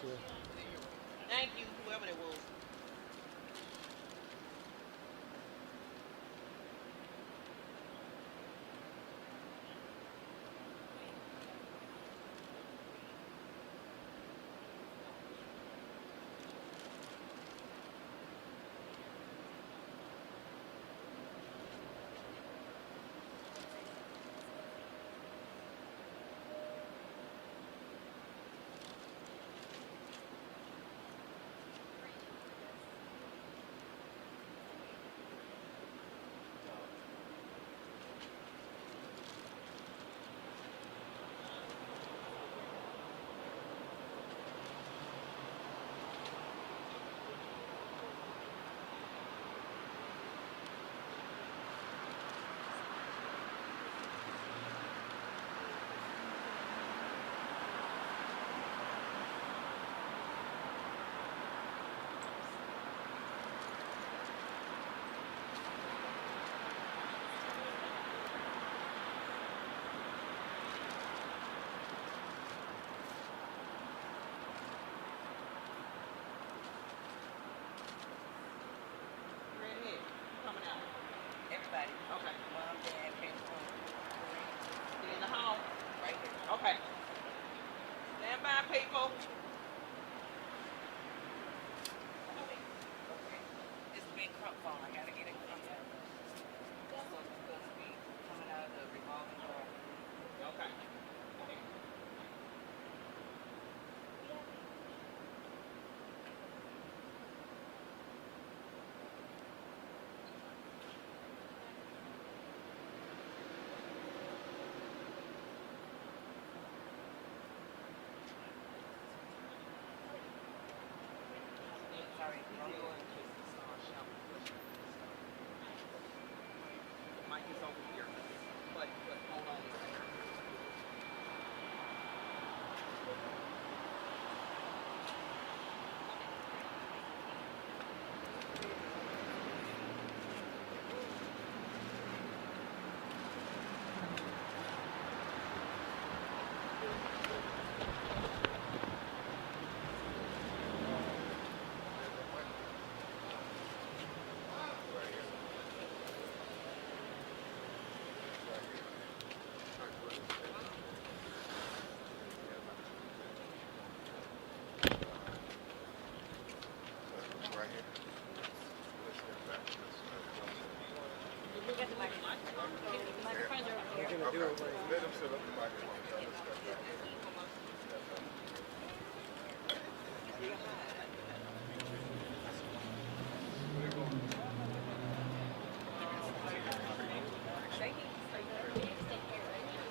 Thank you, whoever it was. Redhead, coming out. Everybody. Okay. Mom, dad, people. You in the hall? Right here. Okay. Stand by, people. Okay. This big crump phone. I gotta get it from there. So it's gonna be coming out of the revolving door. Okay. Sorry, wrong door. The mic is over here. But hold on a second. Let him sit up the microphone.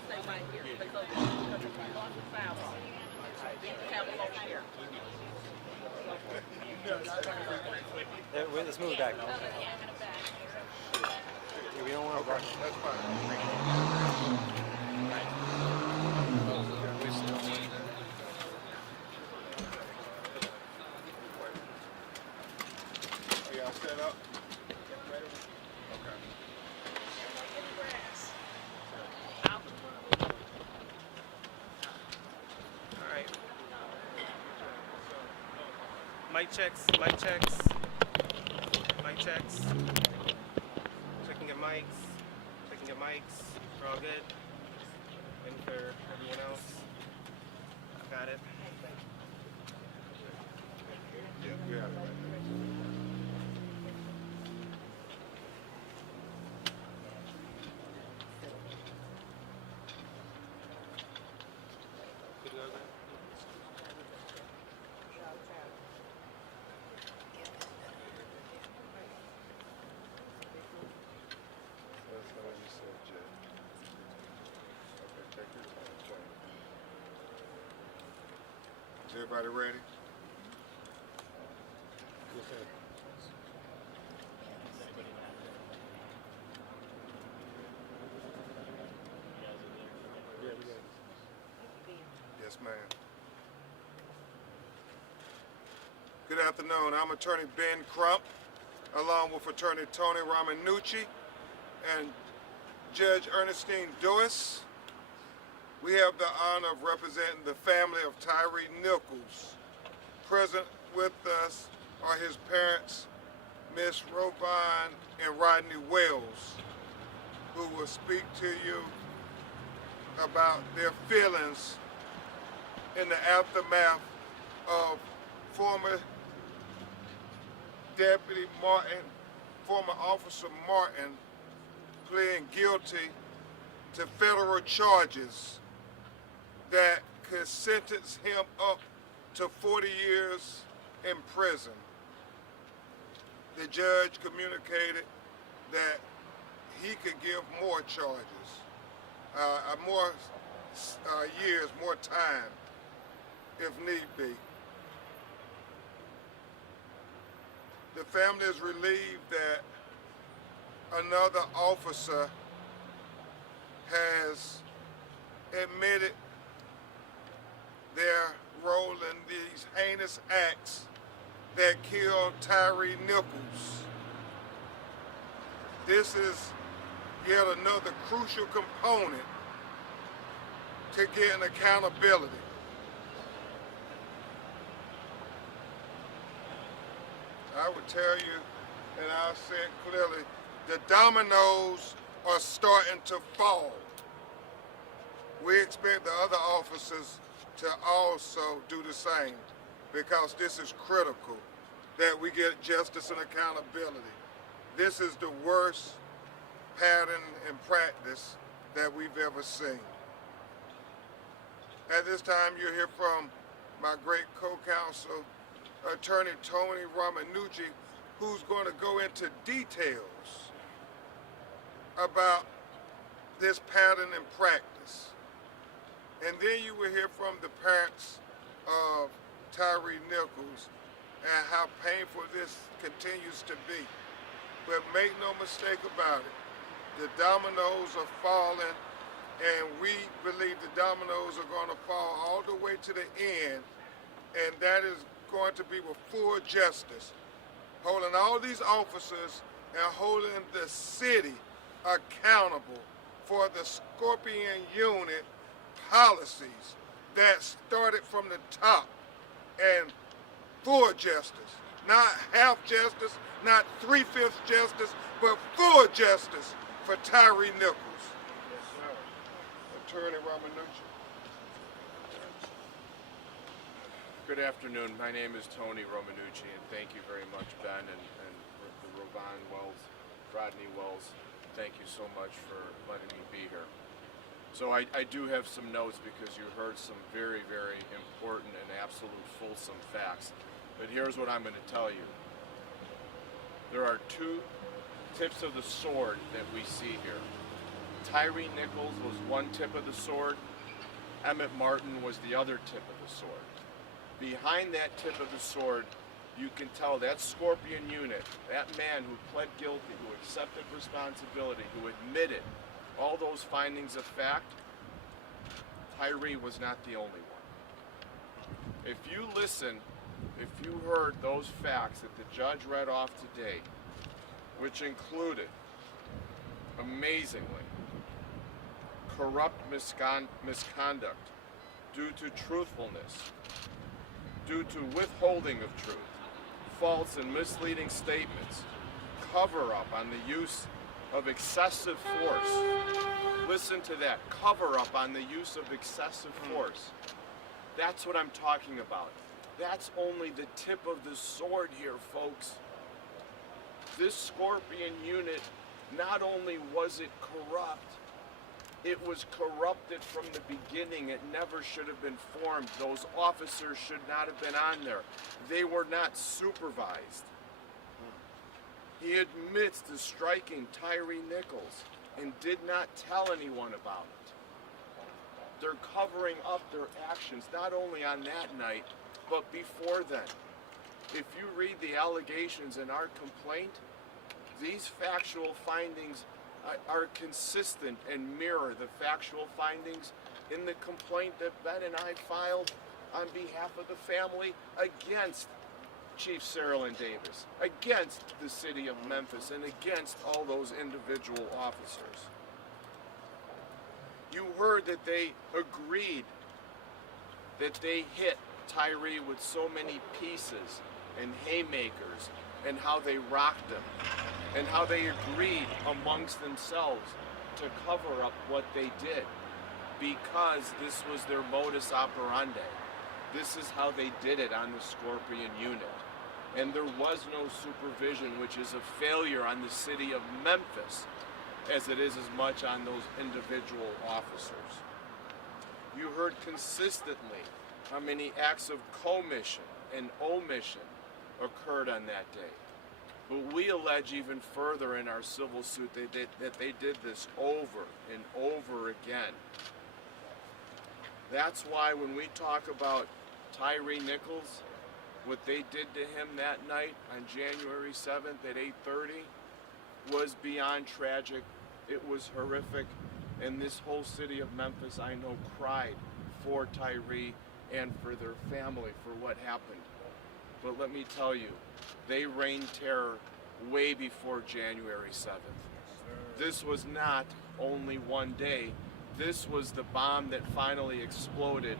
Stay right here because it's a lot of sound on it. Then you have it over here. Let's move it back. We don't want to block. That's fine. Y'all set up? Okay. All right. Mic checks. Mic checks. Mic checks. Checking your mics. Checking your mics. We're all good. Waiting for everyone else. Got it. Yeah, we have it right there. Good to go, guys? That's not what you said, Jay. Okay, take your time, Jay. Is everybody ready? Yes, ma'am. Good afternoon. I'm Attorney Ben Crump, along with Attorney Tony Romanucci and Judge Ernestine Dewis. We have the honor of representing the family of Tyre Nichols, Present with us are his parents, Miss Rovine and Rodney Wells, who will speak to you about their feelings in the aftermath of former Deputy Martin, former Officer Martin, pleading guilty to federal charges that could sentence him up to 40 years in prison. The judge communicated that he could give more charges, more years, more time, if need be. The family is relieved that another officer has admitted their role in these heinous acts that killed Tyre Nichols. This is yet another crucial component to getting accountability. I would tell you, and I'll say it clearly, the dominoes are starting to fall. We expect the other officers to also do the same, because this is critical that we get justice and accountability. This is the worst pattern and practice that we've ever seen. At this time, you'll hear from my great co-counsel, Attorney Tony Romanucci, who's going to go into details about this pattern and practice. And then you will hear from the parents of Tyre Nichols and how painful this continues to be. But make no mistake about it, the dominoes are falling, and we believe the dominoes are going to fall all the way to the end, and that is going to be with full justice, holding all these officers and holding the city accountable for the Scorpion Unit policies that started from the top, and full justice, not half justice, not 3/5 justice, but full justice for Tyre Nichols. Yes, sir. Attorney Romanucci. Good afternoon. My name is Tony Romanucci, and thank you very much, Ben, and the Rovine Wells, Rodney Wells. Thank you so much for letting me be here. So I do have some notes because you heard some very, very important and absolute fulsome facts. But here's what I'm going to tell you. There are two tips of the sword that we see here. Tyre Nichols was one tip of the sword. Emmitt Martin was the other tip of the sword. Behind that tip of the sword, you can tell that Scorpion Unit, that man who pled guilty, who accepted responsibility, who admitted all those findings of fact, Tyre was not the only one. If you listen, if you heard those facts that the judge read off today, which included, amazingly, corrupt misconduct due to truthfulness, due to withholding of truth, false and misleading statements, cover-up on the use of excessive force. Listen to that, cover-up on the use of excessive force. That's what I'm talking about. That's only the tip of the sword here, folks. This Scorpion Unit, not only was it corrupt, it was corrupted from the beginning. It never should have been formed. Those officers should not have been on there. They were not supervised. He admits to striking Tyre Nichols and did not tell anyone about it. They're covering up their actions, not only on that night, but before then. If you read the allegations in our complaint, these factual findings are consistent and mirror the factual findings in the complaint that Ben and I filed on behalf of the family against Chief Saralyn Davis, against the city of Memphis, and against all those individual officers. You heard that they agreed that they hit Tyre with so many pieces and haymakers, and how they rocked him, and how they agreed amongst themselves to cover up what they did, because this was their modus operandi. This is how they did it on the Scorpion unit. And there was no supervision, which is a failure on the city of Memphis, as it is as much on those individual officers. You heard consistently how many acts of commission and omission occurred on that day. But we allege even further in our civil suit that they did this over and over again. That's why when we talk about Tyre Nichols, what they did to him that night on January 7th at 8:30 was beyond tragic. It was horrific. And this whole city of Memphis, I know, cried for Tyre and for their family for what happened. But let me tell you, they reigned terror way before January 7th. This was not only one day. This was the bomb that finally exploded.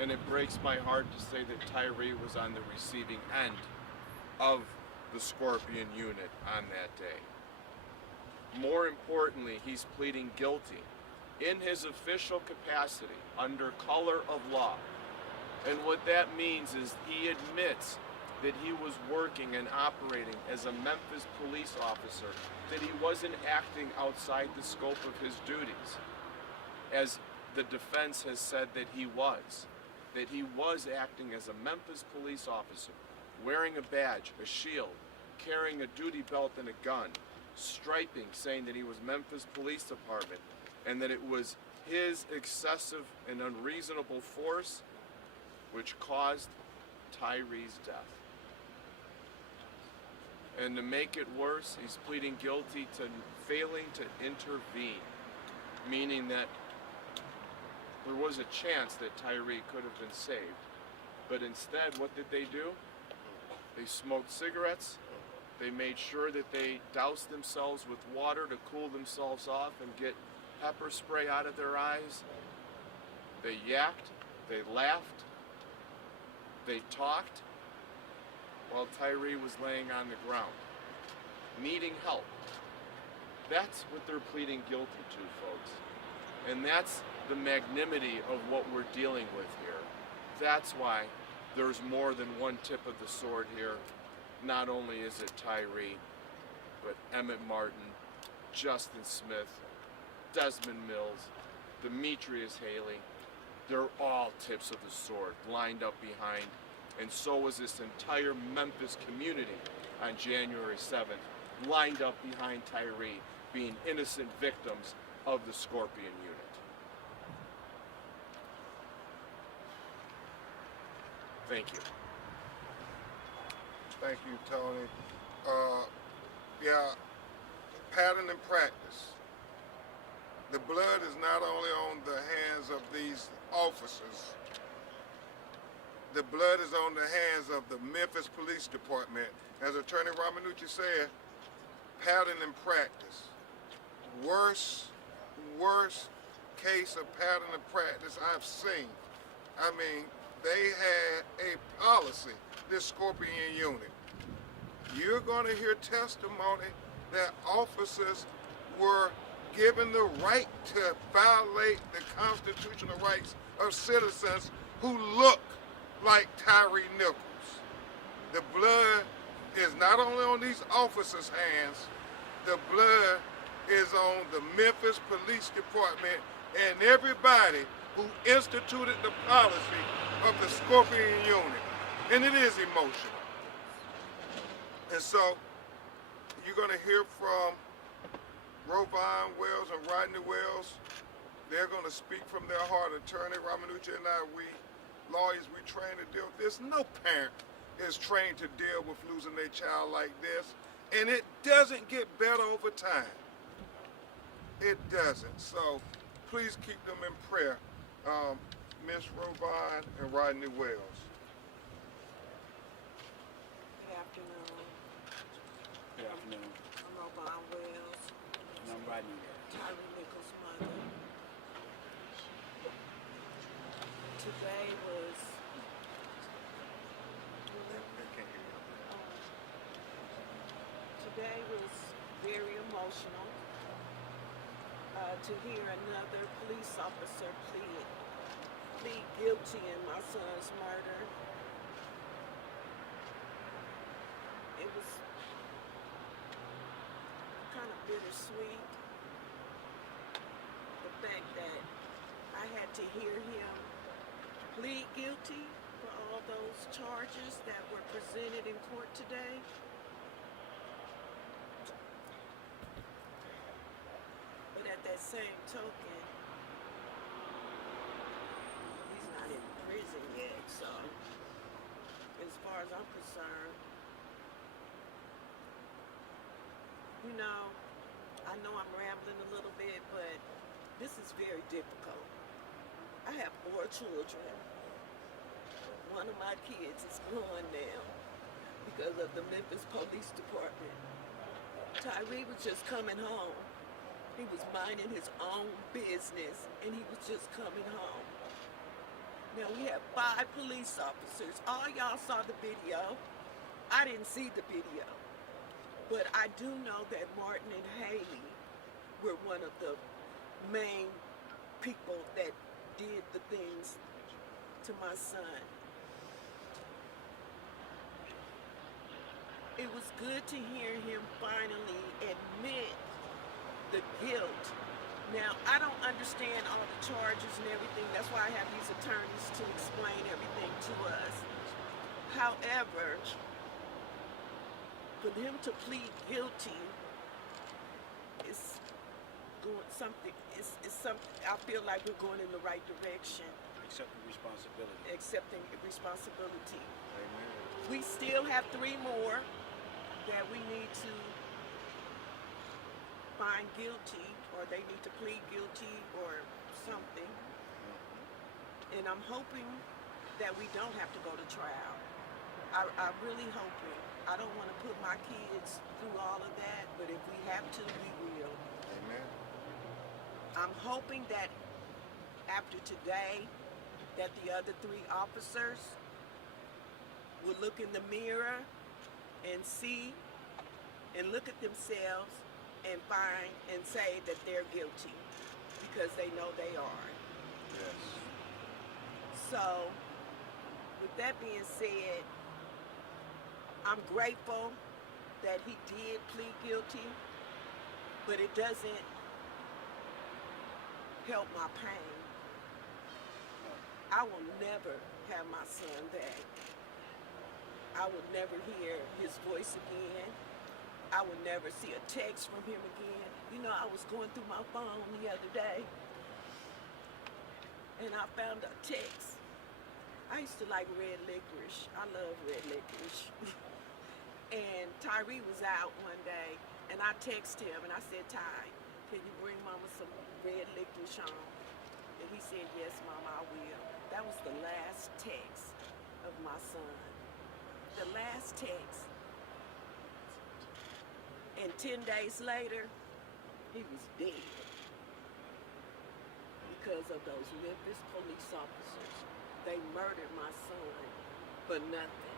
And it breaks my heart to say that Tyre was on the receiving end of the Scorpion unit on that day. More importantly, he's pleading guilty in his official capacity under color of law. And what that means is he admits that he was working and operating as a Memphis police officer, that he wasn't acting outside the scope of his duties, as the defense has said that he was acting as a Memphis police officer, wearing a badge, a shield, carrying a duty belt and a gun, striping, saying that he was Memphis Police Department, and that it was his excessive and unreasonable force which caused Tyre's death. And to make it worse, he's pleading guilty to failing to intervene, meaning that there was a chance that Tyre could have been saved. But instead, what did they do? They smoked cigarettes. They made sure that they doused themselves with water to cool themselves off and get pepper spray out of their eyes. They yacked, they laughed, they talked while Tyre was laying on the ground, needing help. That's what they're pleading guilty to, folks. And that's the magnanimity of what we're dealing with here. That's why there's more than one tip of the sword here. Not only is it Tyre, but Emmitt Martin, Justin Smith, Desmond Mills, Demetrius Haley. They're all tips of the sword lined up behind. And so was this entire Memphis community on January 7th, lined up behind Tyre, being innocent victims of the Scorpion unit. Thank you. Thank you, Tony. Pattern and practice. The blood is not only on the hands of these officers, the blood is on the hands of the Memphis Police Department. As Attorney Ramanucci said, pattern and practice. Worst case of pattern and practice I've seen. I mean, they had a policy, this Scorpion unit. You're going to hear testimony that officers were given the right to violate the constitutional rights of citizens who look like Tyre Nichols. The blood is not only on these officers' hands, the blood is on the Memphis Police Department and everybody who instituted the policy of the Scorpion unit. And it is emotional. And so, you're going to hear from Rovine Wells and Rodney Wells. They're going to speak from their heart. Attorney Ramanucci and I, we lawyers, we trained to deal with this. No parent is trained to deal with losing their child like this. And it doesn't get better over time. It doesn't. So please keep them in prayer. Ms. Rovine and Rodney Wells. Good afternoon. Good afternoon. I'm Rovine Wells, And I'm Rodney Wells. Tyre Nichols' mother. Today was Today was very emotional to hear another police officer plead guilty in my son's murder. It was kind of bittersweet. The fact that I had to hear him plead guilty for all those charges that were presented in court today. But at that same token, he's not in prison yet, so as far as I'm concerned, you know, I know I'm rambling a little bit, but this is very difficult. I have 4 children. One of my kids is gone now because of the Memphis Police Department. Tyre was just coming home. He was minding his own business and he was just coming home. Now we have 5 police officers. All y'all saw the video. I didn't see the video. But I do know that Martin and Haley were one of the main people that did the things to my son. It was good to hear him finally admit the guilt. Now, I don't understand all the charges and everything. That's why I have these attorneys to explain everything to us. However, for him to plead guilty is going something. It's something. I feel like we're going in the right direction. Accepting responsibility. Accepting responsibility. Amen. We still have 3 more that we need to find guilty, or they need to plead guilty or something. And I'm hoping that we don't have to go to trial. I'm really hoping. I don't want to put my kids through all of that, but if we have to, we will. Amen. I'm hoping that after today, that the other 3 officers will look in the mirror and see and look at themselves and find and say that they're guilty because they know they are. Yes. So, with that being said, I'm grateful that he did plead guilty, but it doesn't help my pain. I will never have my son back. I will never hear his voice again. I will never see a text from him again. You know, I was going through my phone the other day, and I found a text. I used to like red licorice. I love red licorice. And Tyre was out one day, and I texted him, and I said, Ty, can you bring Mama some red licorice home? And he said, yes, Mama, I will. That was the last text of my son. The last text. And 10 days later, he was dead because of those Memphis police officers. They murdered my son for nothing.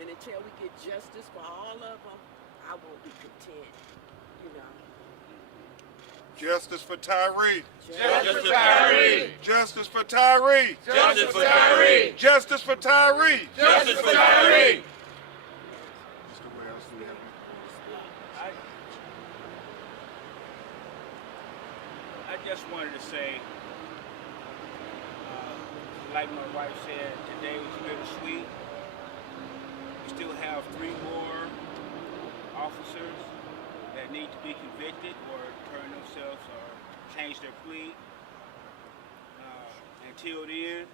And until we get justice for all of them, I won't be content, you know. Justice for Tyre. Justice for Tyre! Justice for Tyre. Justice for Tyre! Justice for Tyre. Justice for Tyre! Mr. Wells, do we have I just wanted to say, like my wife said, today was bittersweet. We still have 3 more officers that need to be convicted or turn themselves or change their plea. Until then,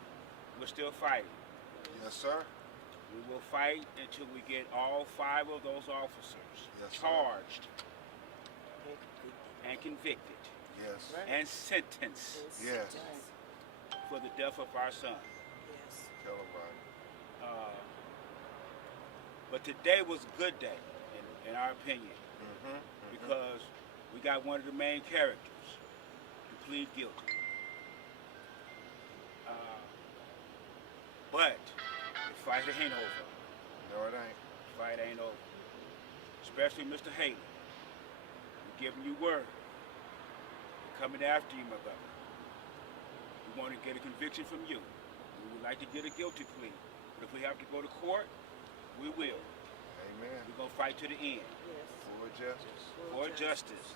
we're still fighting. Yes, sir. We will fight until we get all 5 of those officers Yes, sir. charged and convicted Yes. and sentenced Yes. for the death of our son. Yes. Tell them right. But today was a good day, in our opinion, because we got one of the main characters to plead guilty. But the fight ain't over. No, it ain't. Fight ain't over. Especially Mr. Haley. We're giving you word. We're coming after you, my brother. We want to get a conviction from you. We would like to get a guilty plea. But if we have to go to court, we will. Amen. We're going to fight to the end. Yes. For justice. For justice.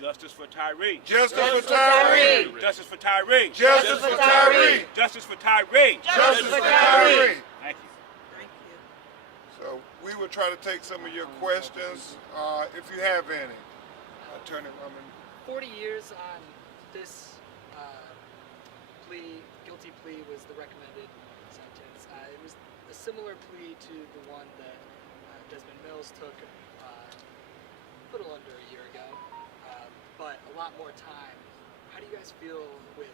Justice for Tyre. Justice for Tyre. Justice for Tyre. Justice for Tyre. Justice for Tyre. Justice for Tyre. Thank you. Thank you. So we will try to take some of your questions, if you have any. Attorney Roman. 40 years on this guilty plea was the recommended sentence. It was a similar plea to the one that Desmond Mills took a little under a year ago, but a lot more time. How do you guys feel with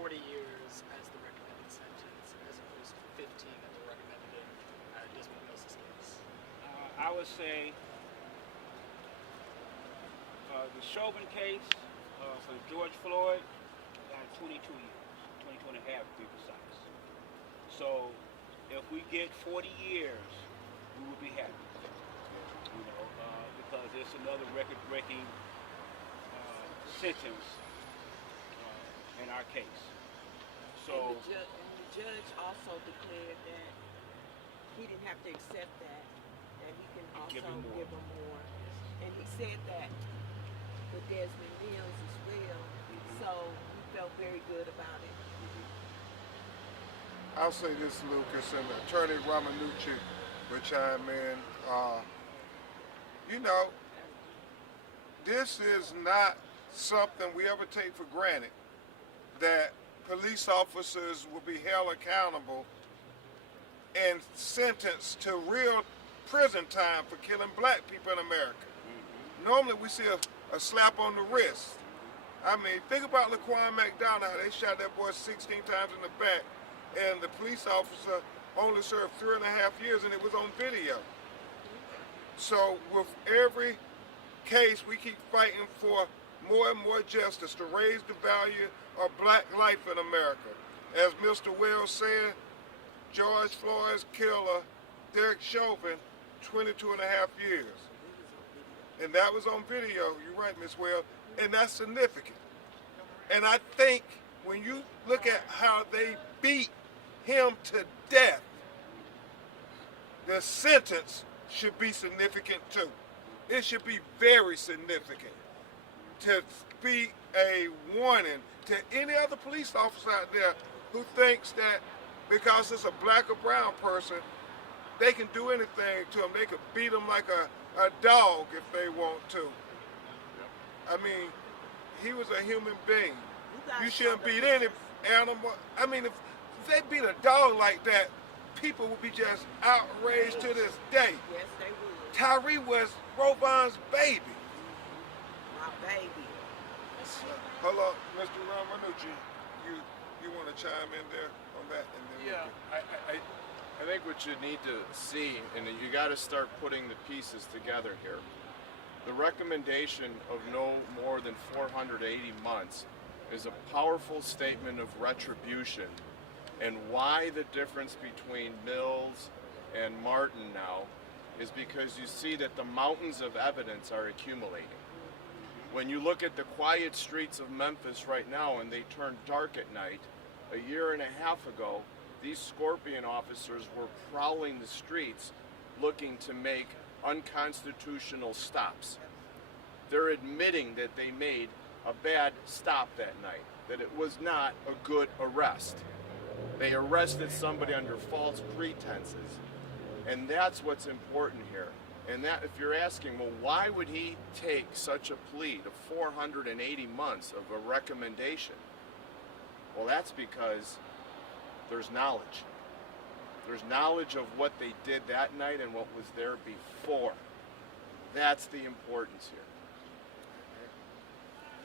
40 years as the recommended sentence as opposed to 15 that were recommended in Desmond Mills' case? I would say the Chauvin case for George Floyd got 22 years, 22 and a half to be precise. So if we get 40 years, we will be happy. Because it's another record-breaking sentence in our case. So And the judge also declared that he didn't have to accept that he can also Give him more. give him more. And he said that with Desmond Mills as well. So we felt very good about it. I'll say this, Lucas, and Attorney Ramanucci will chime in. You know, this is not something we ever take for granted, that police officers will be held accountable and sentenced to real prison time for killing black people in America. Normally we see a slap on the wrist. I mean, think about Laquan McDonald, how they shot that boy 16 times in the back, and the police officer only served 3.5 years, and it was on video. So with every case, we keep fighting for more and more justice to raise the value of black life in America. As Mr. Wells said, George Floyd's killer, Derek Chauvin, 22 and a half years. And that was on video, you're right, Ms. Wells, and that's significant. And I think when you look at how they beat him to death, the sentence should be significant too. It should be very significant to be a warning to any other police officer out there who thinks that because it's a black or brown person, they can do anything to him. They could beat him like a dog if they want to. I mean, he was a human being. You shouldn't beat any animal. I mean, if they beat a dog like that, people would be just outraged to this day. Yes, they would. Tyre was Rovon's baby. My baby. Hold on, Mr. Ramanucci, you want to chime in there on that? And then Yeah, I think what you need to see, and you got to start putting the pieces together here. The recommendation of no more than 480 months is a powerful statement of retribution, and why the difference between Mills and Martin now is because you see that the mountains of evidence are accumulating. When you look at the quiet streets of Memphis right now and they turn dark at night, a year and a half ago, these Scorpion officers were prowling the streets looking to make unconstitutional stops. They're admitting that they made a bad stop that night, that it was not a good arrest. They arrested somebody under false pretenses. And that's what's important here. And that, if you're asking, well, why would he take such a plea to 480 months of a recommendation? Well, that's because there's knowledge. There's knowledge of what they did that night and what was there before. That's the importance here.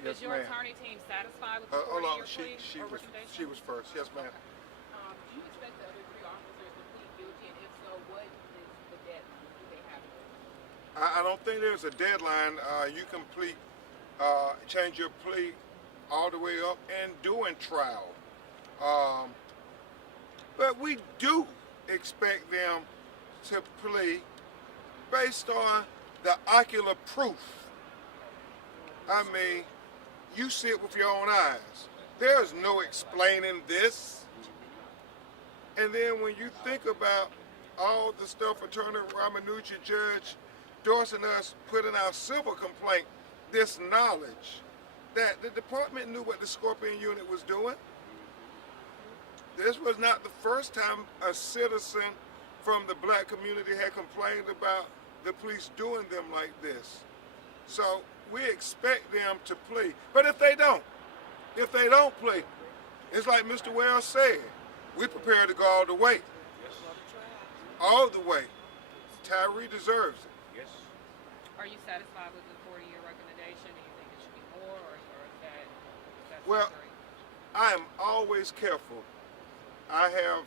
Yes, Is your ma'am. attorney team satisfied with the Hold on, 40-year plea she or was recommendation? first. Yes, ma'am. Do you expect the other three officers to plead guilty, and if so, what is the deadline? Do they have? I don't think there's a deadline. You can change your plea all the way up and during trial. But we do expect them to plea based on the ocular proof. I mean, you see it with your own eyes. There's no explaining this. And then when you think about all the stuff Attorney Ramanucci, Judge Dorsey and us put in our civil complaint, this knowledge that the department knew what the Scorpion unit was doing. This was not the first time a citizen from the black community had complained about the police doing them like this. So we expect them to plea. But if they don't plea, it's like Mr. Wells said, we prepared to go all the way. All the way. Tyre deserves it. Yes. Are you satisfied with the 40-year recommendation? Do you think it should be more, or is that Well, not great? I am always careful. I have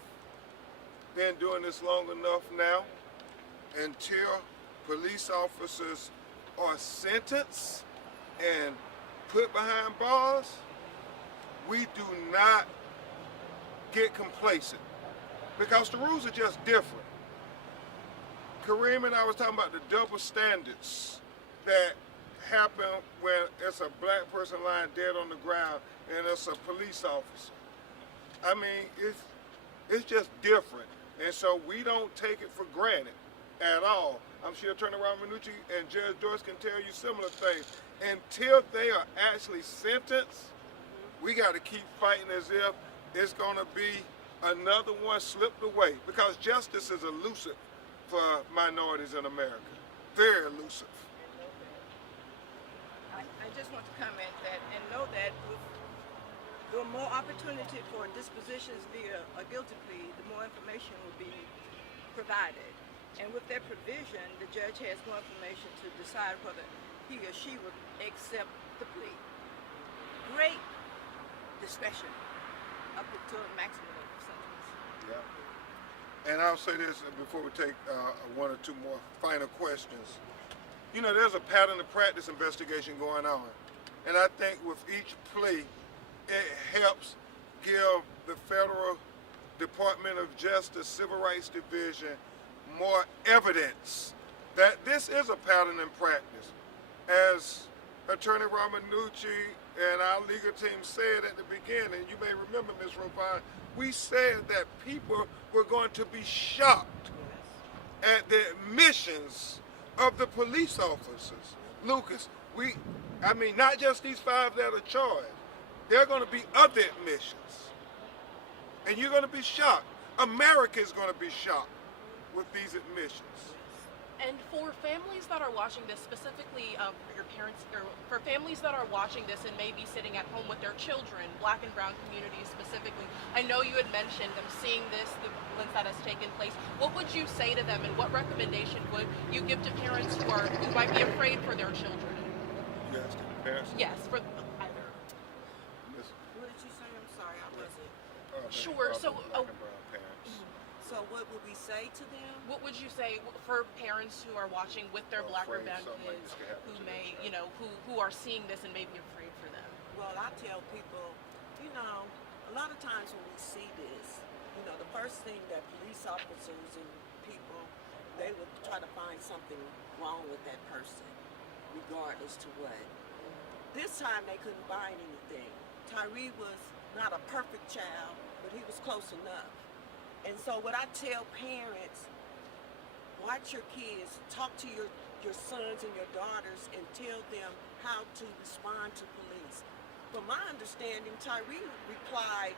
been doing this long enough now until police officers are sentenced and put behind bars. We do not get complacent because the rules are just different. Kareem and I was talking about the double standards that happen when it's a black person lying dead on the ground and it's a police officer. I mean, it's just different. And so we don't take it for granted at all. I'm sure Attorney Ramanucci and Judge Dorsey can tell you similar things. Until they are actually sentenced, we got to keep fighting as if it's going to be another one slipped away, because justice is elusive for minorities in America. Very elusive. I just want to comment that and know that with the more opportunity for dispositions via a guilty plea, the more information will be provided. And with that provision, the judge has more information to decide whether he or she would accept the plea. Great discretion up to a maximum of sentence. Yeah. And I'll say this before we take one or two more final questions. You know, there's a pattern of practice investigation going on. And I think with each plea, it helps give the Federal Department of Justice Civil Rights Division more evidence that this is a pattern in practice. As Attorney Ramanucci and our legal team said at the beginning, you may remember, Ms. Robine, we said that people were going to be shocked at the admissions of the police officers. Lucas, I mean, not just these 5 that are charged. There are going to be other admissions. And you're going to be shocked. America is going to be shocked with these admissions. And for families that are watching this, specifically for your parents, or for families that are watching this and maybe sitting at home with their children, black and brown communities specifically, I know you had mentioned them seeing this, the violence that has taken place. What would you say to them, and what recommendation would you give to parents who might be afraid for their children? You asked the parents? Yes, for either. What did you say? I'm sorry, I wasn't. Sure, so- Black and brown parents. So what would we say to them? What would you say for parents who are watching with their black or brown Something like kids this could happen who to their may, children. who are seeing this and may be afraid for them? Well, I tell people, a lot of times when we see this, the first thing that police officers and people, they would try to find something wrong with that person, regardless to what. This time they couldn't find anything. Tyre was not a perfect child, but he was close enough. And so what I tell parents, watch your kids, talk to your sons and your daughters and tell them how to respond to police. From my understanding, Tyre replied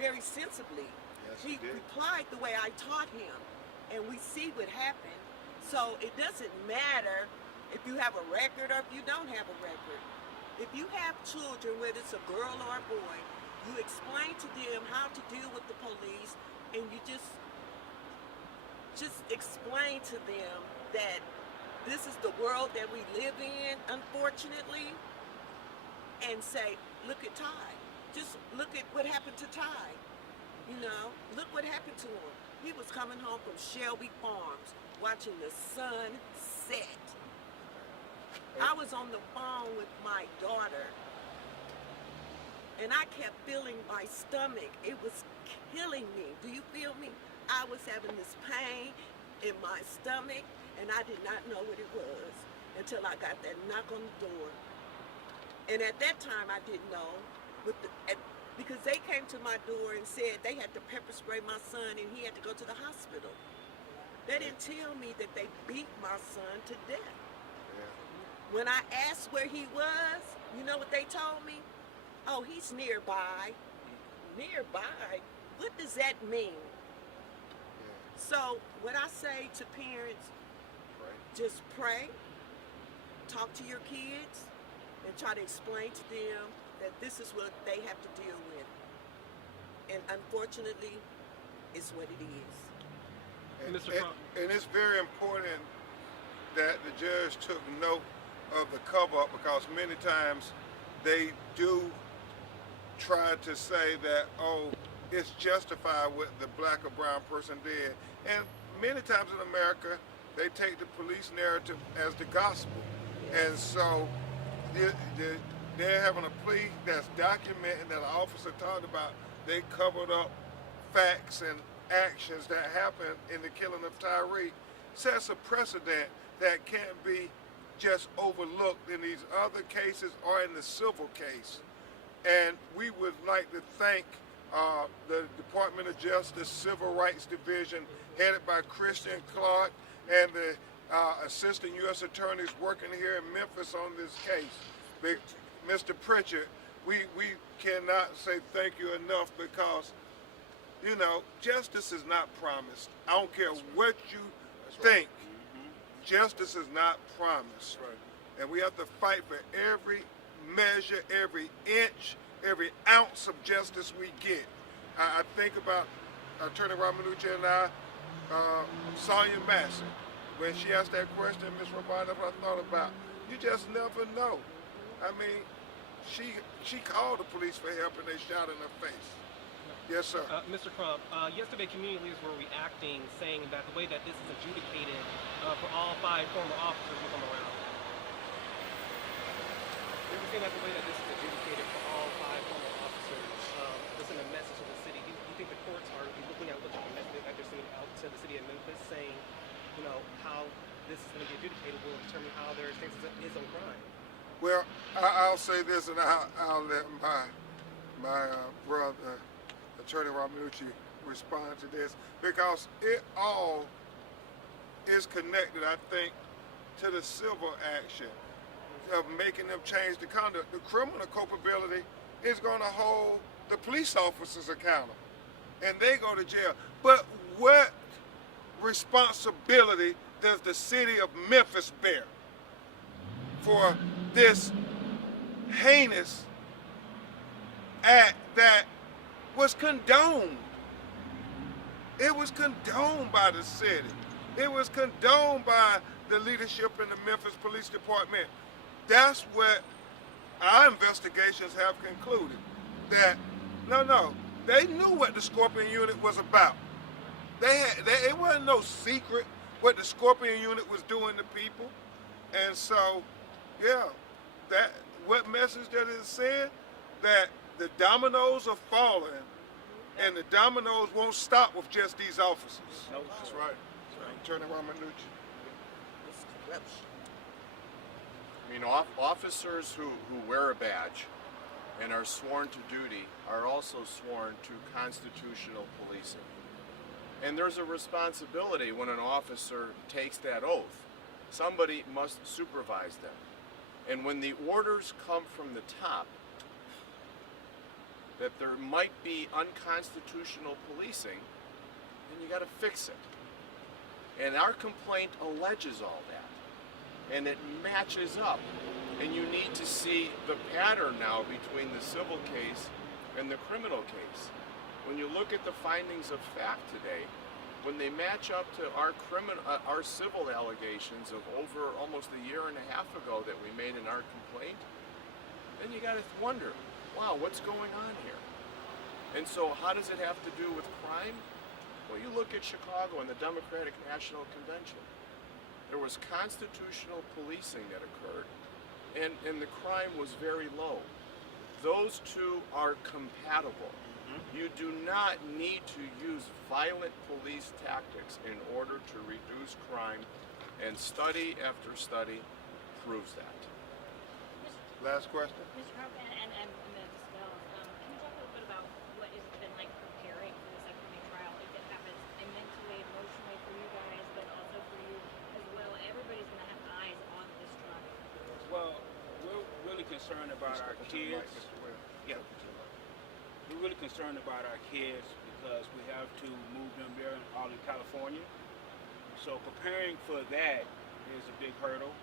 very sensibly. Yes, he he did. replied the way I taught him, and we see what happened. So it doesn't matter if you have a record or if you don't have a record. If you have children, whether it's a girl or a boy, you explain to them how to deal with the police, and you just explain to them that this is the world that we live in, unfortunately, and say, look at Ty. Just look at what happened to Ty. Look what happened to him. He was coming home from Shelby Farms, watching the sun set. I was on the phone with my daughter, and I kept feeling my stomach. It was killing me. Do you feel me? I was having this pain, in my stomach, and I did not know what it was until I got that knock on the door. And at that time, I didn't know, because they came to my door and said they had to pepper spray my son and he had to go to the hospital. They didn't tell me that they beat my son to death. When I asked where he was, you know what they told me? Oh, he's nearby. Nearby? What does that mean? So what I say to parents, just pray, talk to your kids, and try to explain to them that this is what they have to deal with. And unfortunately, it's what it is. And it's very important that the judge took note of the cover-up, because many times they do try to say that, oh, it's justified what the black or brown person did. And many times in America, they take the police narrative as the gospel. And so they're having a plea that's documented, that an officer talked about. They covered up facts and actions that happened in the killing of Tyre. Sets a precedent that can't be just overlooked in these other cases or in the civil case. And we would like to thank the Department of Justice Civil Rights Division, headed by Christian Clark, and the Assistant U.S. Attorneys working here in Memphis on this case. Mr. Pritchard, we cannot say thank you enough, because, you know, justice is not promised. I don't care what you think. Justice is not promised. And we have to fight for every measure, every inch, every ounce of justice we get. I think about Attorney Ramanucci and I, Sonia Massey, when she asked that question, Ms. Ramon, that's what I thought about. You just never know. I mean, she called the police for help and they shot in her face. Yes, sir. Mr. Crump, yesterday community leaders were reacting, saying that the way that this is adjudicated for all 5 former officers will come around. They were saying that the way that this is adjudicated for all 5 former officers was send a message to the city. Do you think the courts are looking at what the message that they're sending out to the city of Memphis, saying, you know, how this is going to be adjudicated will determine how their stance is on crime? Well, I'll say this, and I'll let my brother, Attorney Ramanucci, respond to this, because it all is connected, I think, to the civil action of making them change the conduct. The criminal culpability is going to hold the police officers accountable, and they go to jail. But what responsibility does the city of Memphis bear for this heinous act that was condoned? It was condoned by the city. It was condoned by the leadership in the Memphis Police Department. That's what our investigations have concluded. That, no, they knew what the Scorpion Unit was about. It wasn't no secret what the Scorpion Unit was doing to people. And so, yeah, what message that it said? That the dominoes are falling, and the dominoes won't stop with just these officers. That's right. Attorney Ramanucci. I mean, officers who wear a badge and are sworn to duty are also sworn to constitutional policing. And there's a responsibility when an officer takes that oath. Somebody must supervise them. And when the orders come from the top that there might be unconstitutional policing, then you got to fix it. And our complaint alleges all that. And it matches up. And you need to see the pattern now between the civil case and the criminal case. When you look at the findings of fact today, when they match up to our civil allegations of over almost a year and a half ago that we made in our complaint, then you got to wonder, wow, what's going on here? And so how does it have to do with crime? Well, you look at Chicago and the Democratic National Convention. There was constitutional policing that occurred, and the crime was very low. Those two are compatible. You do not need to use violent police tactics in order to reduce crime, and study after study proves that. Last question. Mr. Crump and Ms. Wells, can you talk a little bit about what it's been like preparing for this upcoming trial? If it happens mentally, emotionally for you guys, but also for you as well. Everybody's going to have eyes on this trial. Well, we're really concerned about our kids. Yeah. We're really concerned about our kids because we have to move them there all in California. So preparing for that is a big hurdle.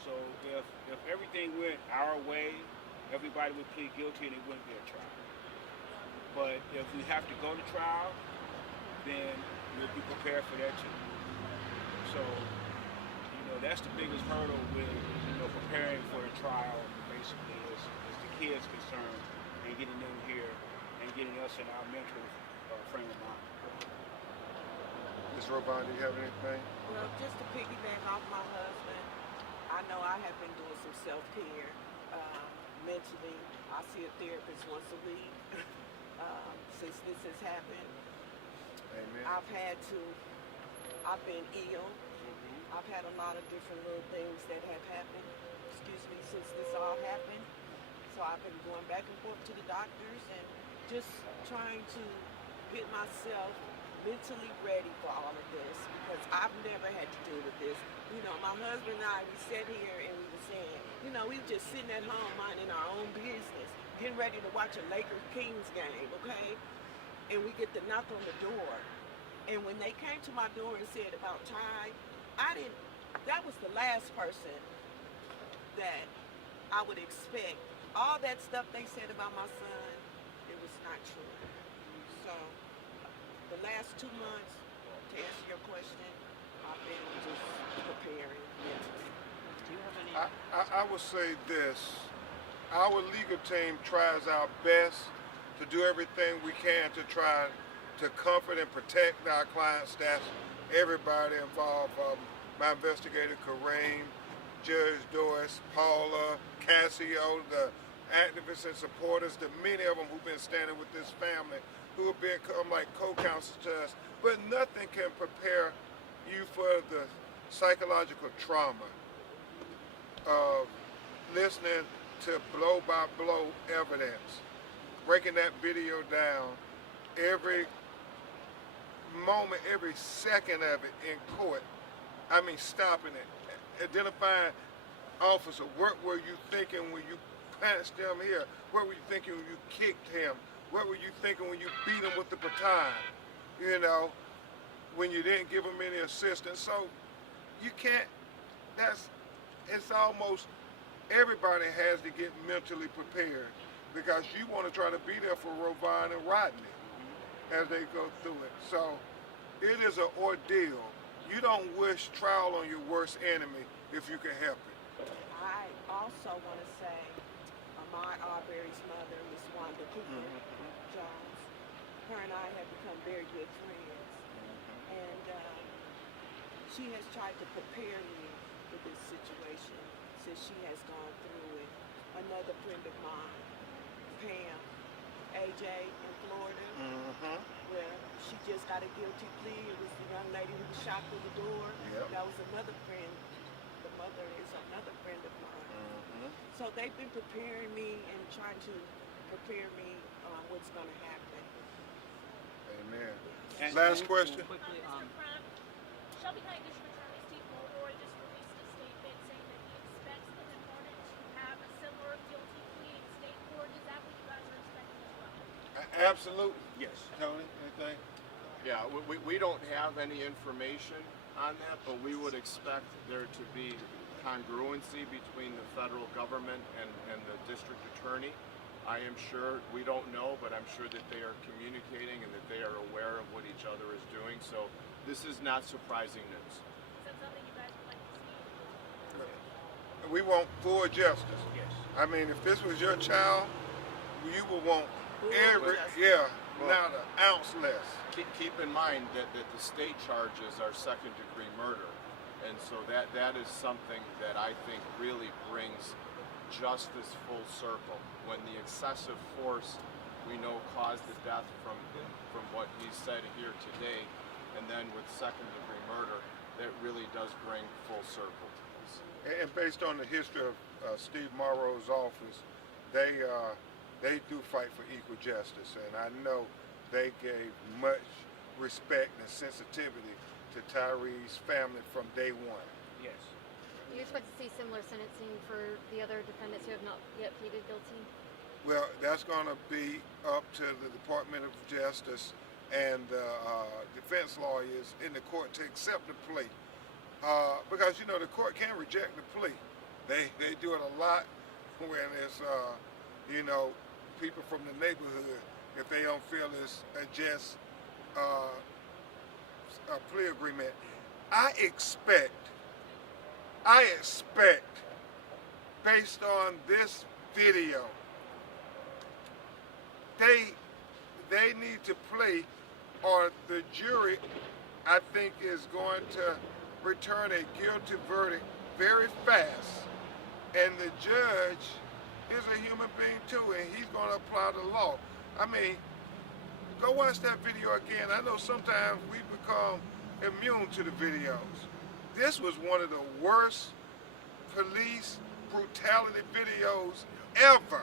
So if everything went our way, everybody would plead guilty and it wouldn't be a trial. But if we have to go to trial, then we'll be prepared for that too. So, that's the biggest hurdle with, preparing for a trial, basically, is the kids concerned and getting them here and getting us in our mental frame of mind. Ms. Robon, do you have anything? Well, just to piggyback off my husband, I know I have been doing some self-care mentally. I see a therapist once a week since this has happened. Amen. I've been ill. I've had a lot of different little things that have happened, since this all happened. So I've been going back and forth to the doctors and just trying to get myself mentally ready for all of this, because I've never had to deal with this. My husband and I, we sat here and we were saying, we were just sitting at home minding our own business, getting ready to watch a Lakers-Kings game, okay? And we get the knock on the door. And when they came to my door and said about Tyre, that was the last person that I would expect. All that stuff they said about my son, it was not true. So, the last 2 months, to answer your question, I've been just preparing mentally. Do you have any? I would say this. Our legal team tries our best to do everything we can to try to comfort and protect our clients. That's everybody involved. My investigator, Kareem, Judge Doris, Paula, Cassio, the activists and supporters, the many of them who've been standing with this family, who have become like co-counsels to us. But nothing can prepare you for the psychological trauma of listening to blow-by-blow evidence, breaking that video down, every moment, every second of it in court. Stopping it, identifying officer, what were you thinking when you punched him here? What were you thinking when you kicked him? What were you thinking when you beat him with the baton? When you didn't give him any assistance. So you can't, it's almost, everybody has to get mentally prepared, because you want to try to be there for Rovon and Rodney as they go through it. So it is an ordeal. You don't wish trial on your worst enemy if you can help it. I also want to say, Ahmaud Arbery's mother, Miss Wanda Cooper Jones, her and I have become very good friends. And she has tried to prepare me for this situation since she has gone through it. Another friend of mine, Pam, AJ in Florida, where she just got a guilty plea. It was the young lady who was shot through the door. Yep. That was another friend. The mother is another friend of mine. So they've been preparing me and trying to prepare me on what's going to happen. Amen. And- Last question. Quickly, Mr. Crump, Shelby County District Attorney Steve Mulroy just released a statement saying that he expects Emmitt Martin to have a similar guilty plea in state court. Is that what you guys are expecting as well? Absolutely. Yes. Tony, anything? Yeah, we don't have any information on that, but we would expect there to be congruency between the federal government and the district attorney. I am sure, we don't know, but I'm sure that they are communicating and that they are aware of what each other is doing. So this is not surprising news. Is that something you guys would like to see? We want full justice. Yes. If this was your child, you would want every, justice. not an ounce less. Keep in mind that the state charges are second-degree murder, and so that is something that I think really brings justice full circle. When the excessive force, we know caused the death from what he said here today, and then with second-degree murder, that really does bring full circle to this. And based on the history of Steve Morrow's office, they do fight for equal justice, and I know they gave much respect and sensitivity to Tyre's family from day one. Yes. Do you expect to see similar sentencing for the other defendants who have not yet pleaded guilty? Well, that's going to be up to the Department of Justice and defense lawyers in the court to accept the plea. Because, you know, the court can reject the plea. They do it a lot when it's, you know, people from the neighborhood, if they don't feel it's a just a plea agreement. I expect, based on this video, they need to plea, or the jury, I think, is going to return a guilty verdict very fast, and the judge is a human being too, and he's going to apply the law. I mean, go watch that video again. I know sometimes we become immune to the videos. This was one of the worst police brutality videos ever.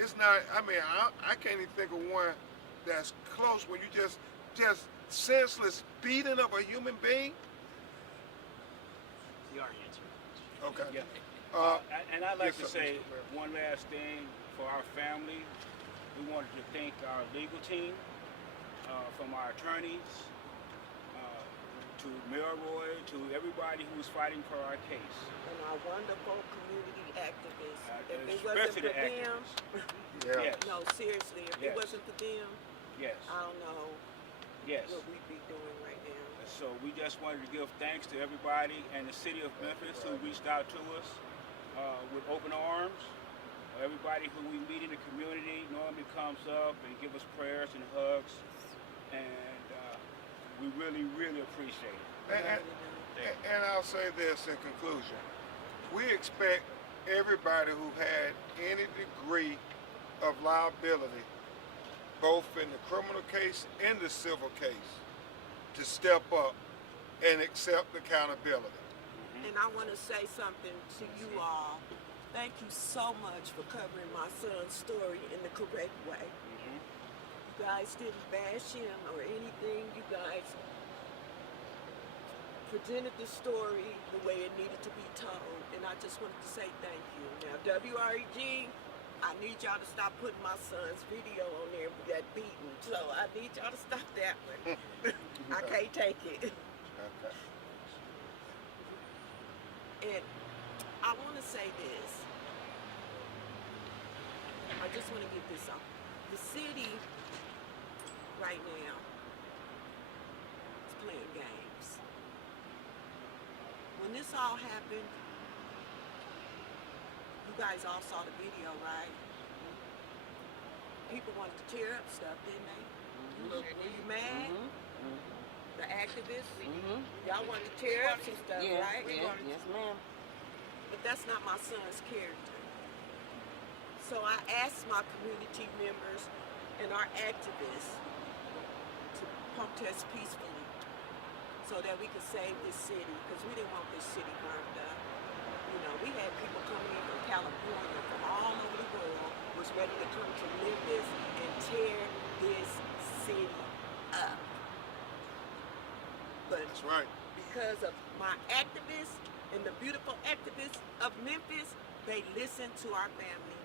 It's not, I mean, I can't even think of one that's close when you just senseless beating of a human being. You already answered. Okay. Yeah. And I'd like yes, to say one last thing for our family. We wanted to thank our legal team, from our attorneys, to Milroy, to everybody who's fighting for our case. And our wonderful community activists. If it wasn't Especially for the them, Yeah. Yes. no, seriously, if it Yes. wasn't for them, Yes. I don't know Yes. what we'd be doing right now. So we just wanted to give thanks to everybody and the city of Memphis who reached out to us with open arms. Everybody who we meet in the community normally comes up and give us prayers and hugs, and we really, really appreciate it. And I'll say this in conclusion. We expect everybody who had any degree of liability, both in the criminal case and the civil case, to step up and accept accountability. And I want to say something to you all. Thank you so much for covering my son's story in the correct way. You guys didn't bash him or anything. You guys presented the story the way it needed to be told. And I just wanted to say thank you. Now, WREG, I need y'all to stop putting my son's video on there with that beating. So I need y'all to stop that one. I can't take it. Okay. And I want to say this. I just want to get this off. The city right now is playing games. When this all happened, you guys all saw the video, right? People wanted to tear up stuff, didn't they? Were you mad? The activists? Y'all wanted to tear up some stuff, right? Yes, ma'am. But that's not my son's character. So I asked my community members and our activists to protest peacefully so that we could save this city, because we didn't want this city burned up. You know, we had people coming in from California, from all over the world, was ready to come to Memphis and tear this city up. But That's right. because of my activists and the beautiful activists of Memphis, they listened to our family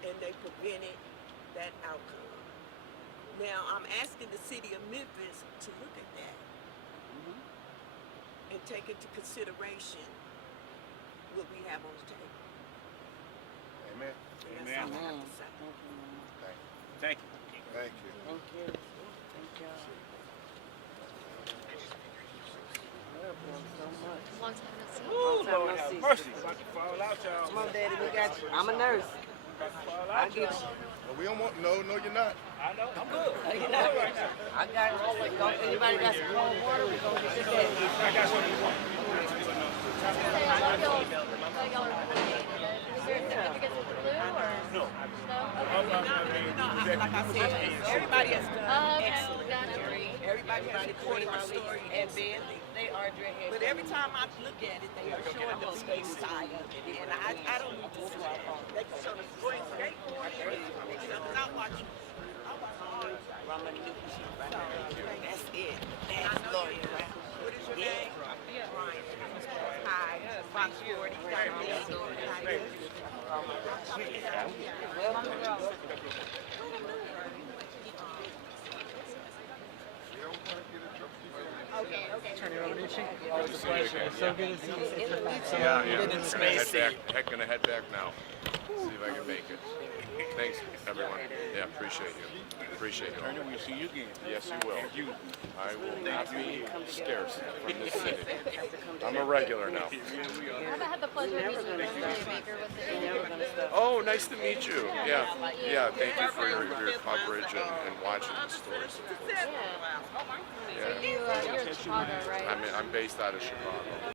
and they prevented that outcome. Now I'm asking the city of Memphis to look at that and take into consideration what we have on the table. Amen. And that's all I have to say. Thank you. Thank you. Thank you. Thank y'all. Love them so much. Long time no see. Ooh, time Lord no have see. mercy. About to fall out, y'all. Come on, Daddy, we got you. I'm a nurse. About to fall I out, get y'all. you. We don't want, no, you're not. I know. I'm good. You know, I got it. Anybody got some warm water? We gonna get you that. I got something you want. Say, I love y'all. Y'all are related. Is there a significance with the blue, or? No. No? Okay. Like I said, everybody has done Okay, excellent. got it. Everybody has reported my story, and then They are dreadheads. but every time I look at it, they are showing the big side of it, and I don't need to see it. They can show the great skateboard, because I watch all of it. That's it. That's lawyer. What is your name? Ryan. Hi. Fox 40. Always a pleasure. So good to see you. Yeah, gonna head back now. See if I can make it. Thanks, everyone. Yeah, appreciate you. Appreciate you. Turner, we'll see you again. Yes, you will. You. I will not be scarce from this city. I'm a regular now. I haven't had the pleasure of meeting you, Mr. Baker, with the Oh, nice to meet you. Yeah, yeah. Thank you for your coverage and watching the stories. Yeah. Yeah. So you're in Chicago, right? I'm based out of Chicago.